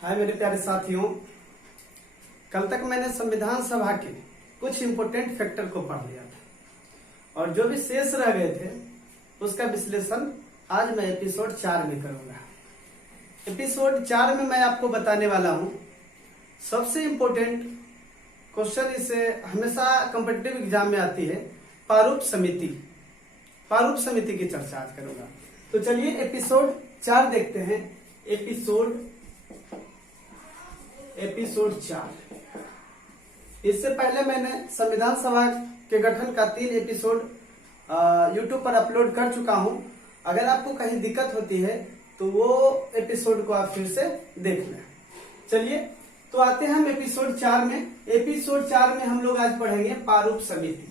हाय मेरे प्यारे साथियों, कल तक मैंने संविधान सभा के कुछ इम्पोर्टेंट फैक्टर को पढ़ लिया था और जो भी शेष रह गए थे उसका विश्लेषण आज मैं एपिसोड 4 में करूंगा। एपिसोड 4 में मैं आपको बताने वाला हूं सबसे इम्पोर्टेंट क्वेश्चन, इसे हमेशा कॉम्पिटिटिव एग्जाम में आती है, प्रारूप समिति। प्रारूप समिति की चर्चा आज करूंगा। तो चलिए एपिसोड 4 देखते हैं। एपिसोड 4। इससे पहले मैंने संविधान सभा के गठन का 3 एपिसोड YouTube पर अपलोड कर चुका हूं। अगर आपको कहीं दिक्कत होती है तो वो एपिसोड को आप फिर से देख लें। चलिए तो आते हैं हम एपिसोड 4 में। एपिसोड 4 में हम लोग आज पढ़ेंगे प्रारूप समिति।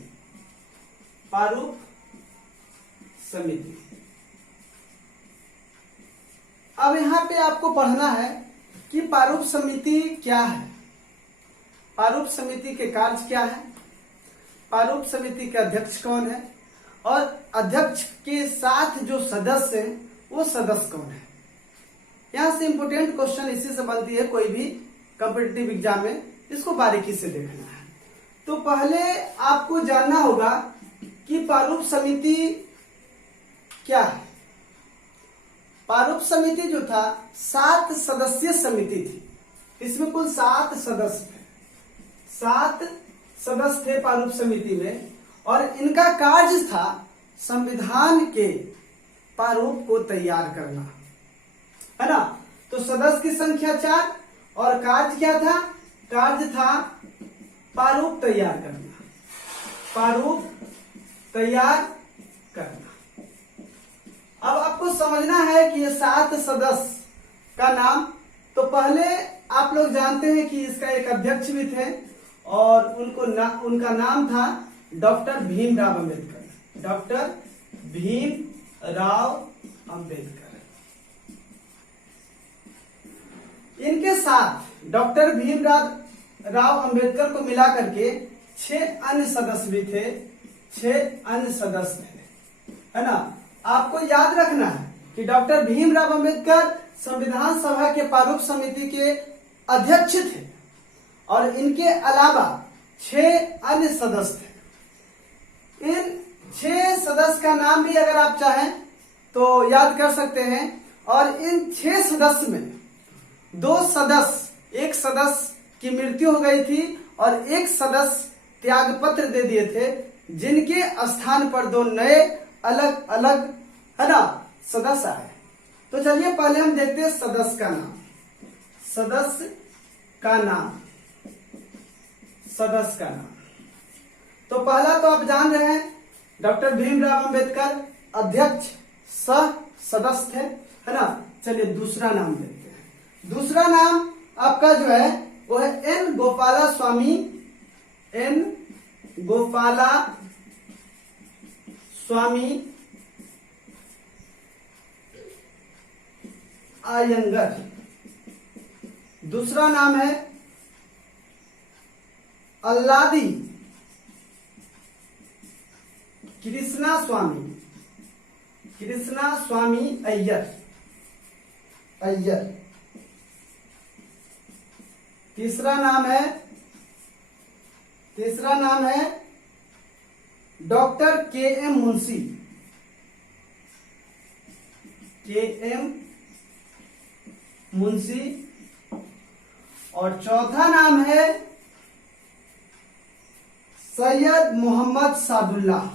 प्रारूप समिति। अब यहाँ पे आपको पढ़ना है कि प्रारूप समिति क्या है, प्रारूप समिति के कार्य क्या है, प्रारूप समिति के अध्यक्ष कौन है और अध्यक्ष के साथ जो सदस्य हैं वो सदस्य कौन है। यहां से इंपोर्टेंट क्वेश्चन इसी से बनती है, कोई भी कॉम्पिटिटिव एग्जाम में इसको बारीकी से देखना है। तो पहले आपको जानना होगा कि प्रारूप समिति क्या है। प्रारूप समिति जो था 7 सदस्यीय समिति थी। इसमें कुल 7 सदस्य थे। 7 सदस्य थे प्रारूप समिति में और इनका कार्य था संविधान के प्रारूप को तैयार करना, है ना। तो सदस्य की संख्या 4 और कार्य क्या था? कार्य था प्रारूप तैयार करना, प्रारूप तैयार करना। अब आपको समझना है कि ये 7 सदस्य का नाम, तो पहले आप लोग जानते हैं कि इसका एक अध्यक्ष भी थे और उनका नाम था डॉक्टर भीमराव अंबेडकर। डॉक्टर भीमराव अंबेडकर। इनके साथ डॉक्टर भीमराव अंबेडकर को मिला करके 6 अन्य सदस्य भी थे। 6 अन्य सदस्य थे, है ना। आपको याद रखना है कि डॉक्टर भीमराव अंबेडकर संविधान सभा के प्रारूप समिति के अध्यक्ष थे और इनके अलावा 6 अन्य सदस्य थे। इन 6 सदस्य का नाम भी अगर आप चाहें तो याद कर सकते हैं। और इन 6 सदस्य में 2 सदस्य, एक सदस्य की मृत्यु हो गई थी और एक सदस्य त्यागपत्र दे दिए थे, जिनके स्थान पर 2 नए अलग अलग, है ना, सदस्य आए। तो चलिए पहले हम देखते हैं सदस्य का नाम। सदस्य का नाम, सदस्य का नाम। तो पहला तो आप जान रहे हैं डॉक्टर भीमराव अंबेडकर अध्यक्ष, सह सदस्य थे, है ना। चलिए दूसरा नाम देखते हैं। दूसरा नाम आपका जो है वो है एन गोपाला स्वामी। एन गोपाला स्वामी अयंगर। दूसरा नाम है अल्लादी कृष्णा स्वामी। कृष्णा स्वामी अय्यर। अय्यर। तीसरा नाम है doctor KM. Munshi. KM. Munshi. और चौथा नाम है सैयद मोहम्मद सादुल्लाह।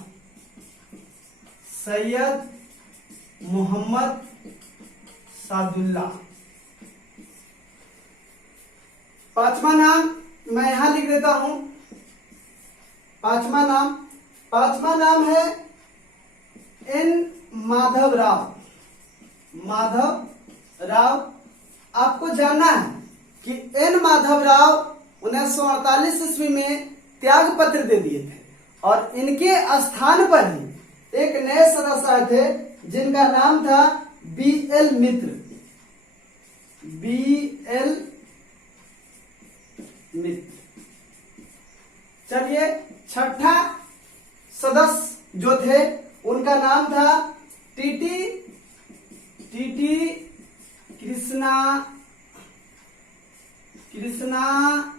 सैयद मोहम्मद सादुल्लाह। पांचवा नाम मैं यहां लिख देता हूं। पांचवा नाम है एन माधव राव। माधव राव। आपको जानना है कि एन माधव राव 1948 ईस्वी में त्याग पत्र दे दिए थे और इनके स्थान पर ही एक नए सदस्य आए थे जिनका नाम था बी.एल. मित्र। बी.एल. मित्र। चलिए छठा सदस्य जो थे उनका नाम था टीटी कृष्णा कृष्णामाचारी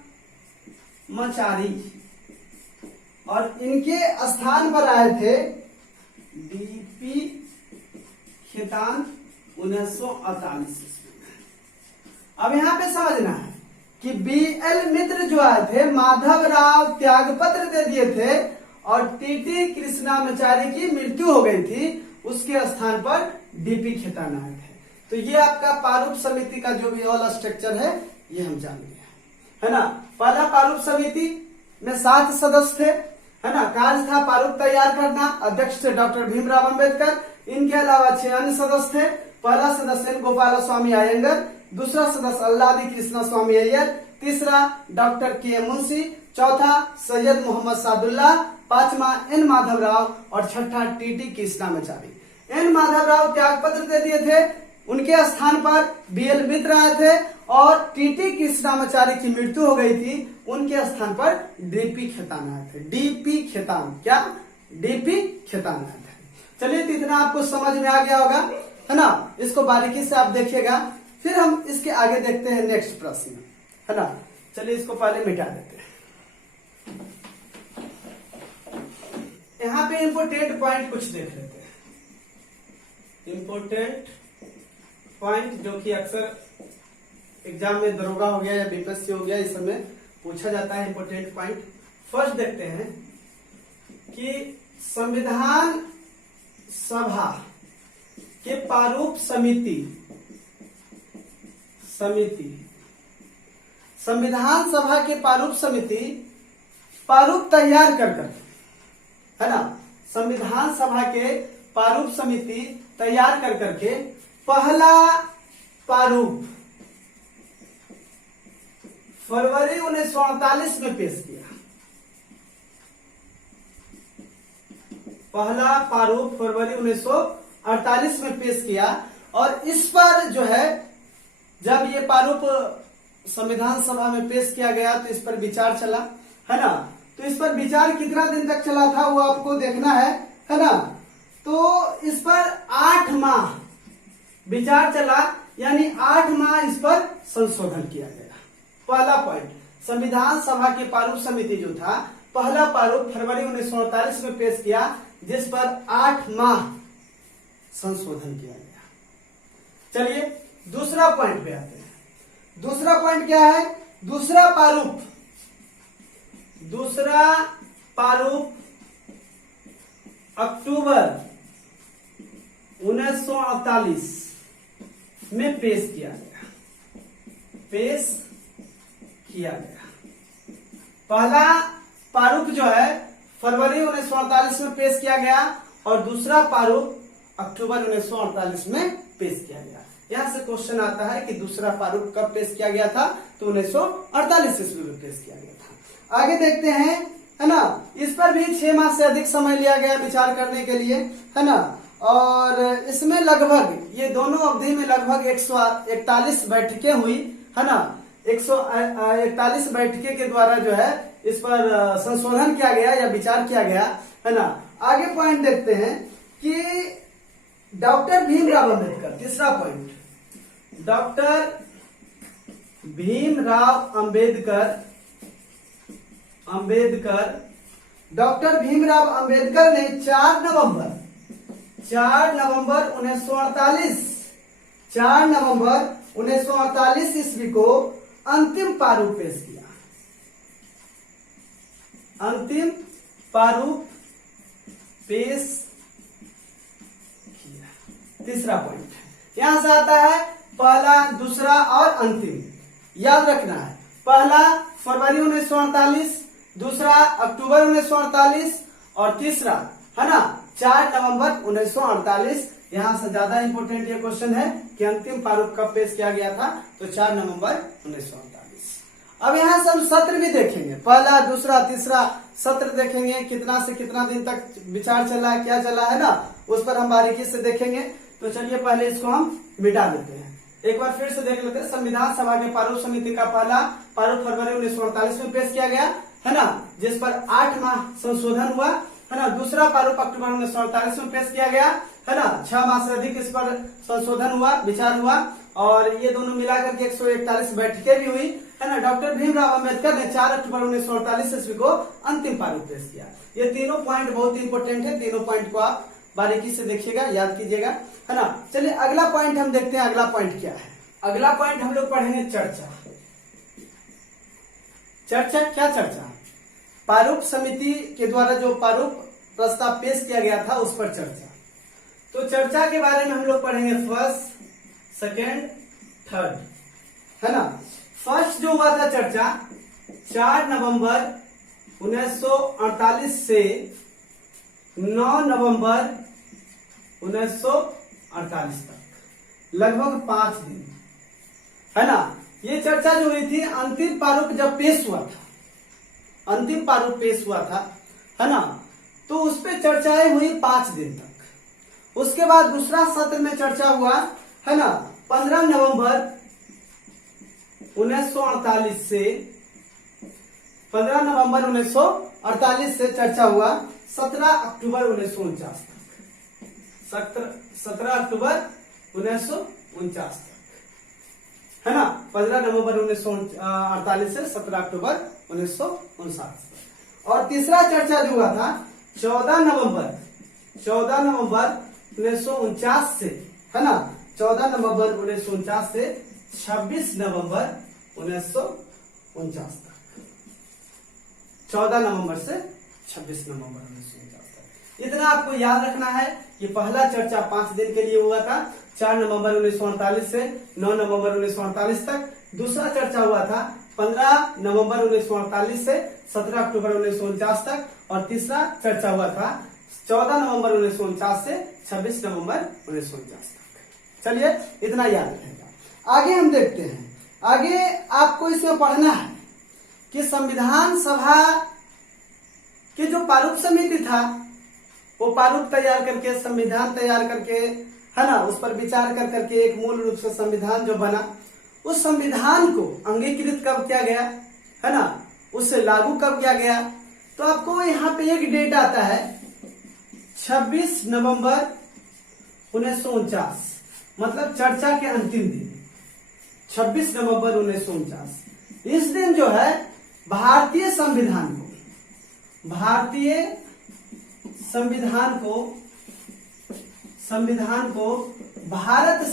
और इनके स्थान पर आए थे डीपी खेतान 1948 ईस्वी में। अब यहाँ पे समझना है कि बीएल मित्र जो आए थे माधव राव त्यागपत्र दे दिए थे और टीटी कृष्णामाचारी की मृत्यु हो गई थी, उसके स्थान पर डीपी खेतान आए थे। तो ये आपका प्रारूप समिति का जो भी ऑल स्ट्रक्चर है ये हम जान गए है ना। पहला प्रारूप समिति में 7 सदस्य थे है ना। कार्य था प्रारूप तैयार करना, अध्यक्ष थे डॉक्टर भीमराव अंबेडकर। इनके अलावा 6 अन्य सदस्य थे। पहला सदस्य गोपाल स्वामी अयंगर, दूसरा सदस्य अल्लादी कृष्णा स्वामी अय्यर, तीसरा डॉक्टर के मुंशी, चौथा सैयद मोहम्मद सादुल्ला, पांचवा एन माधवराव और छठा टीटी कृष्णामाचारी। एन माधवराव त्यागपत्र दे दिए थे, उनके स्थान पर बीएल मित्र आए थे और टीटी कृष्णामाचारी की मृत्यु हो गई थी, उनके स्थान पर डीपी खेतान आए थे। डीपी खेतान क्या? डीपी खेतान आए थे। चलिए, तो इतना आपको समझ में आ गया होगा है ना। इसको बारीकी से आप देखिएगा, फिर हम इसके आगे देखते हैं नेक्स्ट प्रश्न है ना। चलिए, इसको पहले मिटा देते हैं। यहाँ पे इंपोर्टेंट पॉइंट कुछ देख लेते हैं। इंपोर्टेंट पॉइंट जो कि अक्सर एग्जाम में दरोगा हो गया या बीपीएससी हो गया, इस समय पूछा जाता है इंपोर्टेंट पॉइंट। फर्स्ट देखते हैं कि संविधान सभा के प्रारूप समिति संविधान सभा के प्रारूप समिति प्रारूप तैयार कर है ना। संविधान सभा के प्रारूप समिति तैयार कर करके पहला प्रारूप फरवरी 1948 में पेश किया। पहला प्रारूप फरवरी 1948 में पेश किया और इस पर जो है, जब ये प्रारूप संविधान सभा में पेश किया गया तो इस पर विचार चला है ना। तो इस पर विचार कितना दिन तक चला था वो आपको देखना है ना। तो इस पर 8 माह विचार चला, यानी 8 माह इस पर संशोधन किया गया। पहला पॉइंट, संविधान सभा की प्रारूप समिति जो था, पहला प्रारूप फरवरी 1948 में पेश किया, जिस पर 8 माह संशोधन किया गया। चलिए, दूसरा पॉइंट पे आते हैं। दूसरा पॉइंट क्या है? दूसरा प्रारूप अक्टूबर 1948 में पेश किया गया। पहला प्रारूप जो है फरवरी 1948 में पेश किया गया और दूसरा प्रारूप अक्टूबर 1948 में पेश किया गया। यहां से क्वेश्चन आता है कि दूसरा प्रारूप कब पेश किया गया था? तो 1948 ईस्वी में पेश किया गया था। आगे देखते हैं है ना। इस पर भी 6 माह से अधिक समय लिया गया विचार करने के लिए है ना। और इसमें लगभग ये दोनों अवधि में लगभग 141 बैठकें हुई है ना। 141 बैठकें के द्वारा जो है इस पर संशोधन किया गया या विचार किया गया है ना। आगे पॉइंट देखते हैं कि डॉक्टर भीमराव अंबेडकर, तीसरा पॉइंट, डॉक्टर भीमराव अंबेडकर ने 4 नवंबर 1948 ईस्वी को अंतिम प्रारूप पेश किया। तीसरा पॉइंट यहां से आता है, पहला, दूसरा और अंतिम याद रखना है। पहला फरवरी 1948, दूसरा अक्टूबर 1948 और तीसरा है ना 4 नवंबर 1948। यहां से ज्यादा इंपोर्टेंट ये क्वेश्चन है कि अंतिम प्रारूप कब पेश किया गया था? तो 4 नवंबर 1948। अब यहां से हम सत्र भी देखेंगे, पहला, दूसरा, तीसरा सत्र देखेंगे, कितना से कितना दिन तक विचार चला, क्या चला है ना, उस पर हम बारीकी से देखेंगे। तो चलिए पहले इसको हम मिटा देते हैं। एक बार फिर से देख लेते हैं। संविधान सभा के प्रारूप समिति का पहला प्रारूप फरवरी 1948 में पेश किया गया है ना, जिस पर 8 माह संशोधन हुआ है ना। दूसरा प्रारूप अक्टूबर 1948 में पेश किया गया है ना। 6 माह से अधिक इस पर संशोधन हुआ, विचार हुआ। और ये दोनों मिलाकर के 141 बैठकें भी हुई है ना। डॉक्टर भीमराव अंबेडकर ने 4 अक्टूबर 1948 ईस्वी को अंतिम प्रारूप पेश किया। ये तीनों पॉइंट बहुत इंपॉर्टेंट है, तीनों पॉइंट को आप बारीकी से देखिएगा, याद कीजिएगा, है ना। चलिए अगला पॉइंट हम देखते हैं। अगला पॉइंट क्या है? अगला पॉइंट हम लोग पढ़ेंगे चर्चा। चर्चा क्या चर्चा? प्रारूप समिति के द्वारा जो प्रारूप प्रस्ताव पेश किया गया था उस पर चर्चा। तो चर्चा के बारे में हम लोग पढ़ेंगे फर्स्ट, सेकेंड, थर्ड, है ना। फर्स्ट जो हुआ था चर्चा 4 नवंबर 1948 से 9 नवंबर 1948 तक, लगभग 5 दिन, है ना। ये चर्चा जो हुई थी, अंतिम प्रारूप जब पेश हुआ था, अंतिम प्रारूप पेश हुआ था, है ना, तो उस पे चर्चाएं हुई 5 दिन तक। उसके बाद दूसरा सत्र में चर्चा हुआ, है ना, 15 नवंबर 1948 से 15 नवंबर 1948 से चर्चा हुआ 17 अक्टूबर 1949 तक, 17 अक्टूबर 1949 तक, है ना। 15 नवंबर 1948 से 17 अक्टूबर 1949 तक। और तीसरा चर्चा जो हुआ था 14 नवंबर 1949 से, है ना, 14 नवंबर 1949 से 26 नवंबर 1949 तक, 14 नवंबर से 26 नवंबर 1949 तक। इतना आपको याद रखना है कि पहला चर्चा 5 दिन के लिए हुआ था, 4 नवंबर 1948 से 9 नवंबर 1948 तक। दूसरा चर्चा हुआ था 15 नवंबर 1948 से 17 अक्टूबर 1949 तक। और तीसरा चर्चा हुआ था 14 नवंबर 1949 से 26 नवंबर 1949 तक। चलिए इतना याद रखेगा। आगे हम देखते हैं। आगे आपको इसमें पढ़ना है कि संविधान सभा की जो प्रारूप समिति था, वो प्रारूप तैयार करके, संविधान तैयार करके, है ना, उस पर विचार कर करके एक मूल रूप से संविधान जो बना, उस संविधान को अंगीकृत कब किया गया, है ना, उसे लागू कब किया गया। तो आपको यहाँ पे एक डेट आता है 26 नवंबर 1949, मतलब चर्चा के अंतिम दिन 26 नवंबर 1949। इस दिन जो है भारतीय संविधान को भारत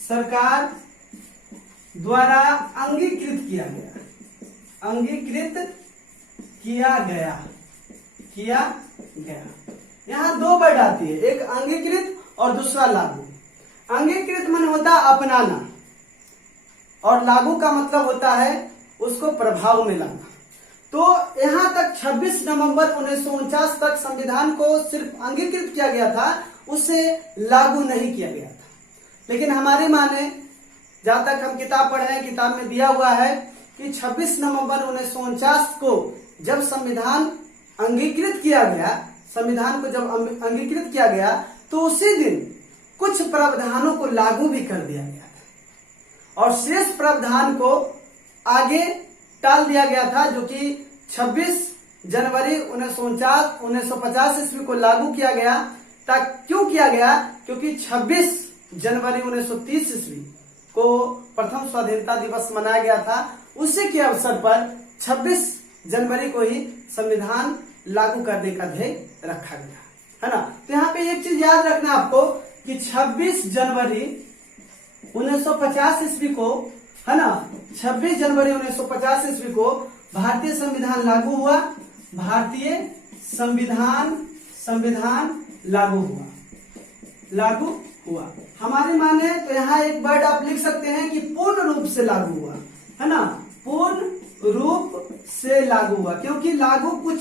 सरकार द्वारा अंगीकृत किया गया। यहाँ 2 वर्ड आती है, एक अंगीकृत और दूसरा लागू। अंगीकृत मन होता है अपनाना, और लागू का मतलब होता है उसको प्रभाव में लाना। तो यहाँ तक 26 नवंबर 1949 तक संविधान को सिर्फ अंगीकृत किया गया था, उसे लागू नहीं किया गया था। लेकिन हमारे माने, जहां तक हम किताब पढ़े हैं, किताब में दिया हुआ है कि 26 नवंबर 1949 को जब संविधान अंगीकृत किया गया, संविधान को जब अंगीकृत किया गया, तो उसी दिन कुछ प्रावधानों को लागू भी कर दिया गया था और शेष प्रावधान को आगे टाल दिया गया था, जो कि 26 जनवरी 1950 ईस्वी को लागू किया गया। क्यों किया गया? क्योंकि 26 जनवरी 1930 ईस्वी को प्रथम स्वाधीनता दिवस मनाया गया था। उसी के अवसर पर 26 जनवरी को ही संविधान लागू करने का ध्येय रखा गया, है ना। तो यहाँ पे एक चीज याद रखना आपको कि 26 जनवरी 1950 ईस्वी को, है ना, 26 जनवरी 1950 ईस्वी को भारतीय संविधान लागू हुआ। भारतीय संविधान लागू हुआ। हमारे माने तो यहाँ एक वर्ड आप लिख सकते हैं कि पूर्ण रूप से लागू हुआ, है ना, पूर्ण रूप से लागू हुआ। क्योंकि लागू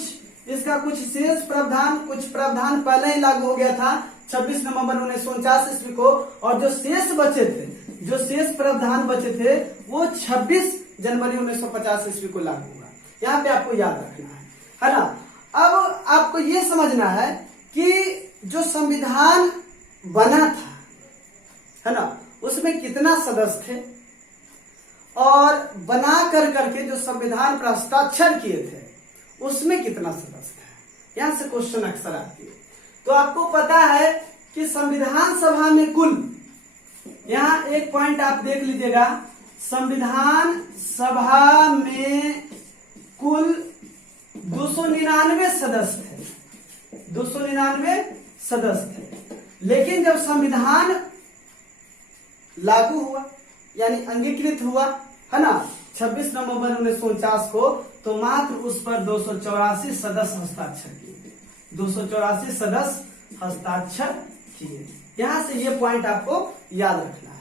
इसका कुछ शेष प्रावधान, कुछ प्रावधान पहले ही लागू हो गया था 26 नवंबर 1949 ईस्वी को, और जो शेष प्रावधान बचे थे वो 26 जनवरी 1950 ईस्वी को लागू हुआ। यहाँ पे आपको याद रखना है ना। अब आपको ये समझना है कि जो संविधान बना था, है ना, उसमें कितना सदस्य थे, और बना करके जो संविधान पर हस्ताक्षर किए थे उसमें कितना सदस्य है। यहां से क्वेश्चन अक्सर आती है। तो आपको पता है कि संविधान सभा में कुल, यहाँ एक पॉइंट आप देख लीजिएगा, संविधान सभा में कुल 299 सदस्य थे, 299 सदस्य थे। लेकिन जब संविधान लागू हुआ यानी अंगीकृत हुआ, है ना, 26 नवंबर 1949 को, तो मात्र उस पर 284 सदस्य हस्ताक्षर किए, 284 सदस्य हस्ताक्षर किए। यहां से ये पॉइंट आपको याद रखना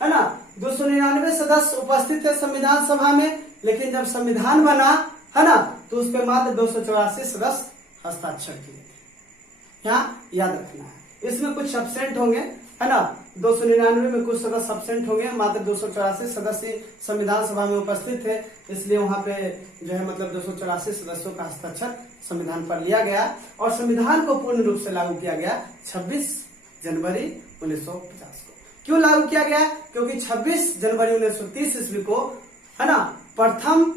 है ना। 299 सदस्य उपस्थित थे संविधान सभा में, लेकिन जब संविधान बना, है ना, तो उस पर मात्र 284 सदस्य हस्ताक्षर किए थे। यहाँ याद रखना है। इसमें कुछ एब्सेंट होंगे, है ना, 299 में कुछ सदस्य एब्सेंट होंगे, मात्र 284 सदस्य संविधान सभा में उपस्थित थे, इसलिए वहां पे जो है मतलब 284 सदस्यों का हस्ताक्षर संविधान पर लिया गया और संविधान को पूर्ण रूप से लागू किया गया 26 जनवरी 1950 को। क्यों लागू किया गया? क्योंकि 26 जनवरी 1930 ईस्वी को, है ना, प्रथम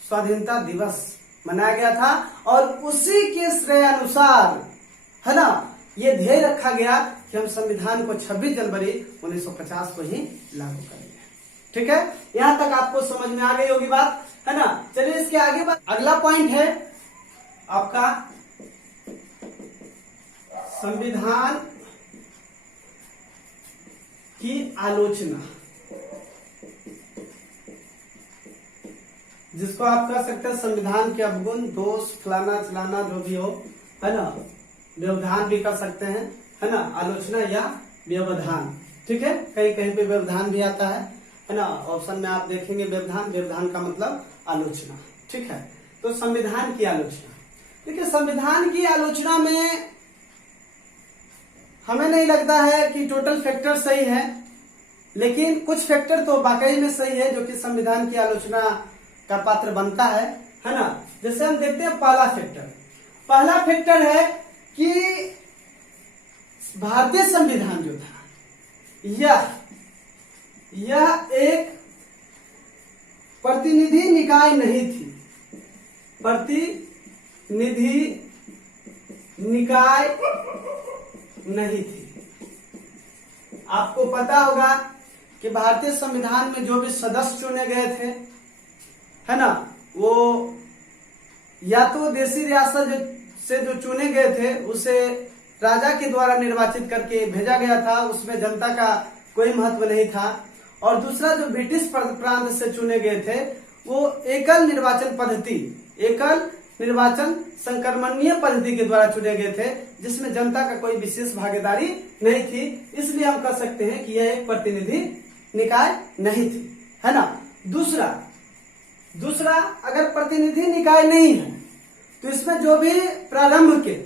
स्वाधीनता दिवस मनाया गया था और उसी के श्रेय अनुसार, है ना, ये ध्येय रखा गया कि हम संविधान को 26 जनवरी 1950 को ही लागू करेंगे। ठीक है, यहां तक आपको समझ में आ गई होगी बात, है ना। चलिए इसके आगे बात, अगला पॉइंट है आपका संविधान की आलोचना, जिसको आप कह सकते हैं संविधान के अवगुण, दोष, फलाना चलाना जो भी हो, है ना, व्यवधान भी कर सकते हैं, है ना, आलोचना या व्यवधान। ठीक है, कहीं कहीं पे व्यवधान भी आता है ना, ऑप्शन में आप देखेंगे व्यवधान, व्यवधान का मतलब आलोचना। ठीक है, तो संविधान की आलोचना, देखिए संविधान की आलोचना में हमें नहीं लगता है कि टोटल फैक्टर सही है, लेकिन कुछ फैक्टर तो वाकई में सही है जो कि संविधान की आलोचना का पात्र बनता है ना। जैसे हम देखते हैं पहला फैक्टर है कि भारतीय संविधान जो था यह एक प्रतिनिधि निकाय नहीं थी, प्रतिनिधि निकाय नहीं थी। आपको पता होगा कि भारतीय संविधान में जो भी सदस्य चुने गए थे, है ना, वो या तो देशी रियासत से जो चुने गए थे उसे राजा के द्वारा निर्वाचित करके भेजा गया था, उसमें जनता का कोई महत्व नहीं था, और दूसरा जो ब्रिटिश प्रांत से चुने गए थे वो एकल निर्वाचन संक्रमणीय पद्धति के द्वारा चुने गए थे, जिसमें जनता का कोई विशेष भागीदारी नहीं थी। इसलिए हम कह सकते हैं कि यह एक प्रतिनिधि निकाय नहीं थी, है ना। दूसरा अगर प्रतिनिधि निकाय नहीं है तो इसमें जो भी प्रारंभ के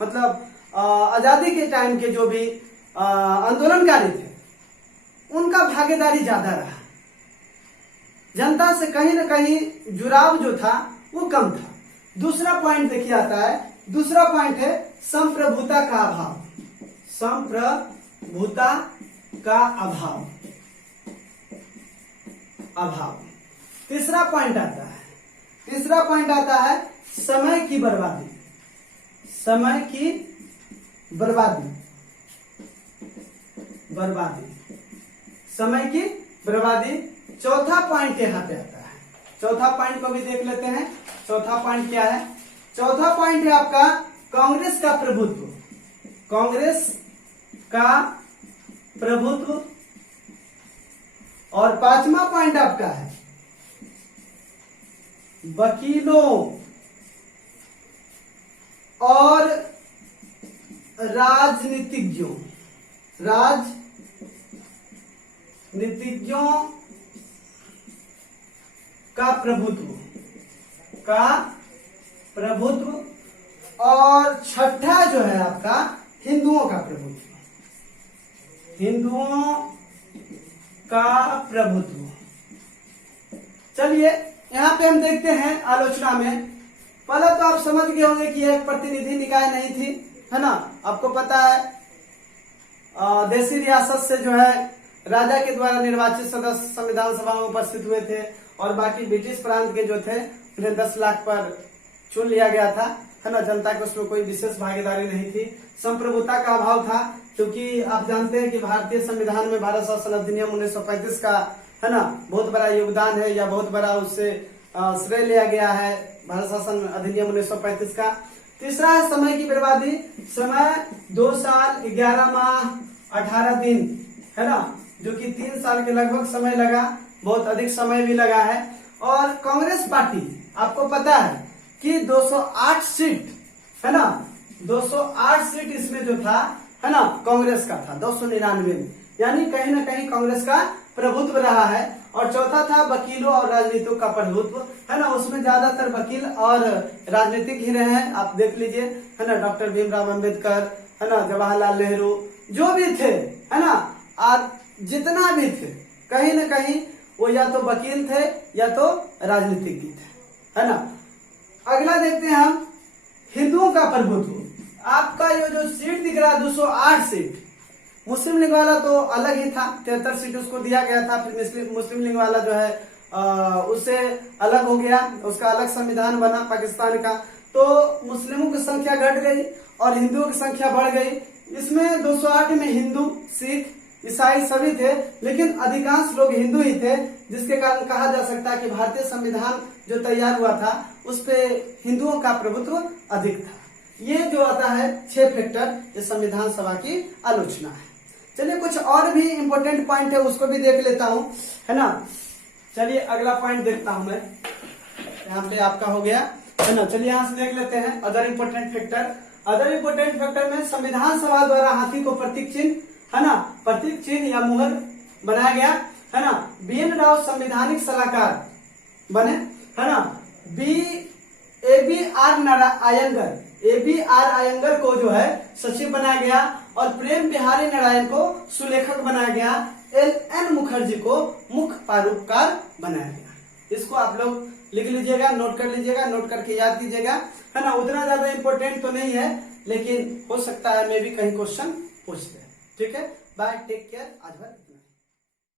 मतलब आजादी के टाइम के जो भी आंदोलनकारी थे उनका भागीदारी ज्यादा रहा, जनता से कहीं न कहीं जुड़ाव जो था वो कम था। दूसरा पॉइंट देखिए आता है, दूसरा पॉइंट है संप्रभुता का अभाव, संप्रभुता का अभाव। तीसरा पॉइंट आता है समय की बर्बादी, समय की बर्बादी। चौथा पॉइंट यहाँ पे आता है, चौथा पॉइंट को भी देख लेते हैं। चौथा पॉइंट क्या है? चौथा पॉइंट है आपका कांग्रेस का प्रभुत्व, कांग्रेस का प्रभुत्व। और पांचवा पॉइंट आपका है वकीलों और राजनीतिज्ञों का प्रभुत्व। और छठा जो है आपका हिंदुओं का प्रभुत्व। चलिए यहाँ पे हम देखते हैं आलोचना में। पहले तो आप समझ गए होंगे कि यह एक प्रतिनिधि निकाय नहीं थी, है ना। आपको पता है देशी रियासत से जो है राजा के द्वारा निर्वाचित सदस्य संविधान सभा में उपस्थित हुए थे, और बाकी ब्रिटिश प्रांत के जो थे उन्हें 10 लाख पर चुन लिया गया था, है ना। जनता की उसमें कोई विशेष भागीदारी नहीं थी। संप्रभुता का अभाव था, क्योंकि आप जानते हैं कि भारतीय संविधान में भारत शासन अधिनियम 1935 का है ना बहुत बड़ा योगदान है, या बहुत बड़ा उससे श्रेय लिया गया है भारत शासन अधिनियम 1935 का। तीसरा है समय की बर्बादी। समय 2 साल 11 माह 18 दिन है ना, जो कि 3 साल के लगभग समय लगा, बहुत अधिक समय भी लगा है। और कांग्रेस पार्टी आपको पता है कि 208 सीट है ना, 208 सीट इसमें जो था है ना कांग्रेस का था 299 में, यानी कहीं ना कहीं कांग्रेस का प्रभुत्व रहा है। और चौथा था वकीलों और राजनीतिकों का प्रभुत्व है ना, उसमें ज्यादातर वकील और राजनीतिक ही रहे हैं, आप देख लीजिए है ना, डॉक्टर भीमराव अंबेडकर है ना, जवाहरलाल नेहरू जो भी थे है ना, और जितना भी थे कहीं ना कहीं वो या तो वकील थे या तो राजनीतिज्ञ थे है ना। अगला देखते हैं हम हिंदुओं का प्रभुत्व। आपका ये जो सीट दिख रहा है 208 सीट, मुस्लिम लीग वाला तो अलग ही था, 73 सीट उसको दिया गया था, फिर मुस्लिम लीग वाला जो है उससे अलग हो गया, उसका अलग संविधान बना पाकिस्तान का, तो मुस्लिमों की संख्या घट गई और हिंदुओं की संख्या बढ़ गई। इसमें 208 में हिंदू, सिख, ईसाई सभी थे, लेकिन अधिकांश लोग हिंदू ही थे, जिसके कारण कहा जा सकता है कि भारतीय संविधान जो तैयार हुआ था उस पे हिंदुओं का प्रभुत्व अधिक था। ये जो आता है 6 फैक्टर, ये संविधान सभा की आलोचना है। चलिए कुछ और भी इंपॉर्टेंट पॉइंट है उसको भी देख लेता हूं है ना। चलिए अगला पॉइंट देखता हूं मैं, यहाँ पे आपका हो गया है ना। चलिए यहाँ से देख लेते हैं other important factor. Other important factor में संविधान सभा द्वारा हाथी को प्रतीक चिन्ह है ना, प्रतीक चिन्ह या मुहर बनाया गया है ना। BN राव संवैधानिक सलाहकार बने है ना। ABR अयंगर को जो है सचिव बनाया गया और प्रेम बिहारी नारायण को सुलेखक बनाया गया। LN मुखर्जी को मुख्य प्रारूपकार बनाया गया। इसको आप लोग लिख लीजिएगा, नोट कर लीजिएगा, नोट करके याद कीजिएगा है ना। उतना ज्यादा इंपॉर्टेंट तो नहीं है, लेकिन हो सकता है मे भी कहीं क्वेश्चन पूछते हैं। ठीक है, बाय, टेक केयर, आज भर इतना।